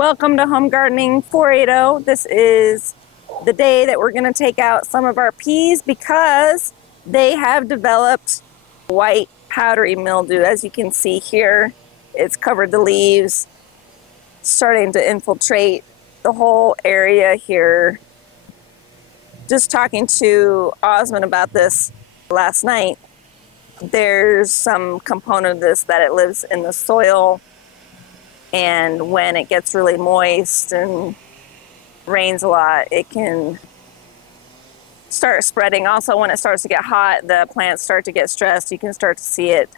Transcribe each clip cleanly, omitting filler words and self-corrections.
Welcome to Home Gardening 480. This is the day that we're going to take out some of our peas because they have developed white powdery mildew. As you can see here, it's covered the leaves, starting to infiltrate the whole area here. Just talking to Osmond about this last night, there's some component of this that it lives in the soil, and when it gets really moist and rains a lot, it can start spreading. Also, when it starts to get hot, the plants start to get stressed. You can start to see it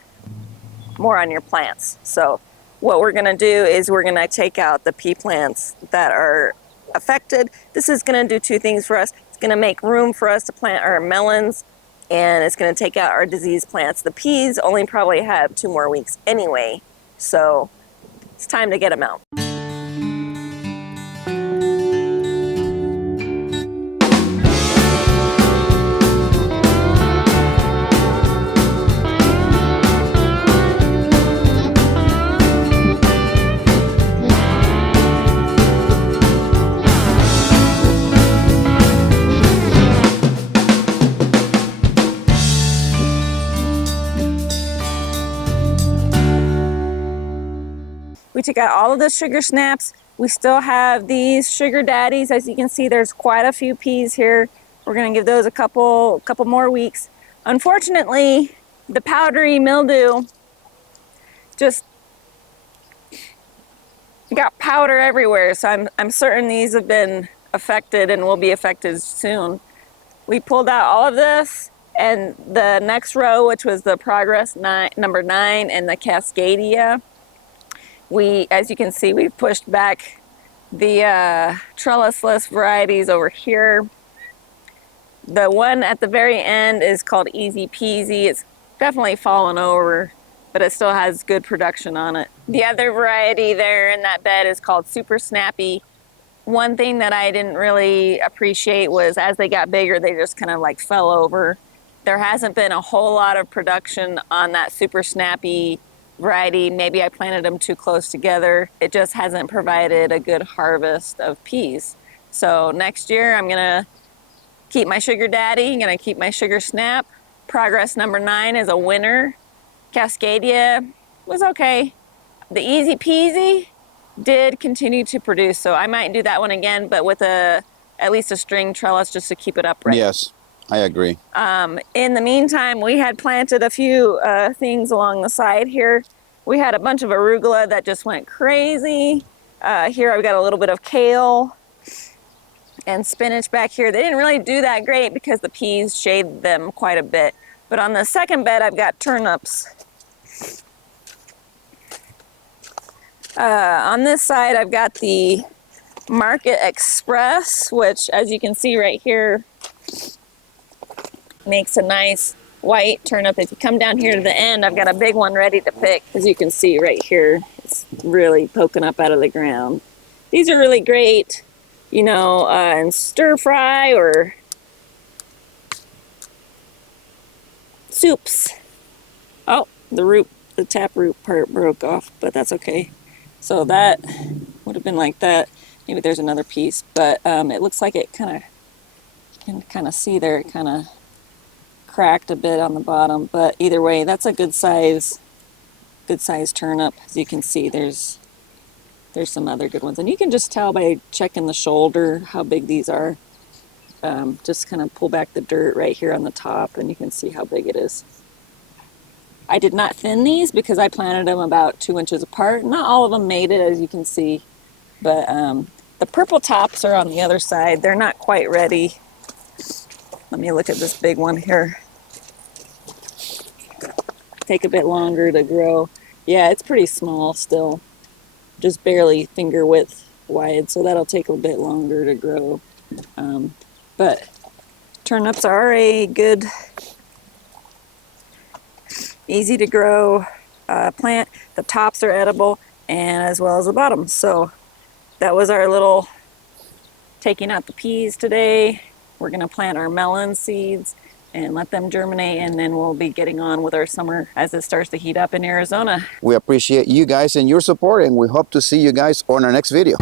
more on your plants. So what we're going to do is we're going to take out the pea plants that are affected. This is going to do two things for us. It's going to make room for us to plant our melons, and it's going to take out our disease plants. The peas only probably have 2 more weeks anyway, so it's time to get them out. We took out all of the sugar snaps. We still have these sugar daddies. As you can see, there's quite a few peas here. We're gonna give those a couple more weeks. Unfortunately, the powdery mildew just got powder everywhere. So I'm certain these have been affected and will be affected soon. We pulled out all of this, and the next row, which was the progress number 9 and the Cascadia, as you can see, we've pushed back the trellisless varieties over here. The one at the very end is called Easy Peasy. It's definitely fallen over, but it still has good production on it. The other variety there in that bed is called Super Snappy. One thing that I didn't really appreciate was as they got bigger, they just kind of like fell over. There hasn't been a whole lot of production on that Super Snappy variety. Maybe I planted them too close together. It just hasn't provided a good harvest of peas. So next year I'm gonna keep my sugar daddy, I'm gonna keep my sugar snap. Progress number 9 is a winner. Cascadia was okay. The Easy Peasy did continue to produce, so I might do that one again, but with at least a string trellis just to keep it upright. Yes, I agree. In the meantime, we had planted a few things along the side here. We had a bunch of arugula that just went crazy. Here I've got a little bit of kale and spinach back here. They didn't really do that great because the peas shaded them quite a bit. But on the second bed, I've got turnips. On this side, I've got the Market Express, which, as you can see right here, makes a nice white turnip. If you come down here to the end, I've got a big one ready to pick. As you can see right here, it's really poking up out of the ground. These are really great, you know, in stir fry or soups. Oh, the tap root part broke off, but that's okay. So that would have been like that. Maybe there's another piece, but it looks like it you can kind of see there, it kind of cracked a bit on the bottom, but either way, that's a good size turnip. As you can see, there's some other good ones, and you can just tell by checking the shoulder how big these are. Just kind of pull back the dirt right here on the top, and you can see how big it is. I did not thin these because I planted them about 2 inches apart. Not all of them made it, as you can see, but the purple tops are on the other side. They're not quite ready. Let me look at this big one here. Take a bit longer to grow. Yeah, it's pretty small still. Just barely finger width wide, so that'll take a bit longer to grow. But turnips are a good, easy to grow plant. The tops are edible, and as well as the bottoms. So that was our little taking out the peas today. We're gonna plant our melon seeds. and let them germinate, and then we'll be getting on with our summer as it starts to heat up in Arizona. We appreciate you guys and your support, and we hope to see you guys on our next video.